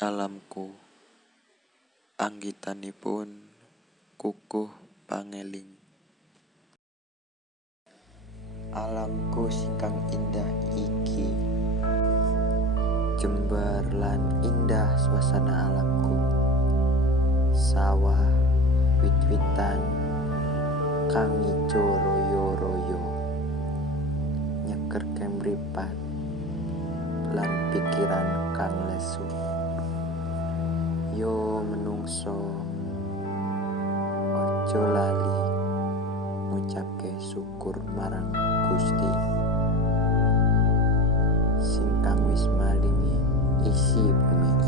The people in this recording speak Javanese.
Alamku anggitanipun kukuh pangeling. Alamku sikang indah iki, jembar lan indah suasana alamku. Sawah, wit-witan, kang ijo royo-royo, nyeker kemripat lan pikiran kang lesu. Yo menungso, ojo lali ngucapke syukur marang Gusti sing kang wis maringi isi bumi.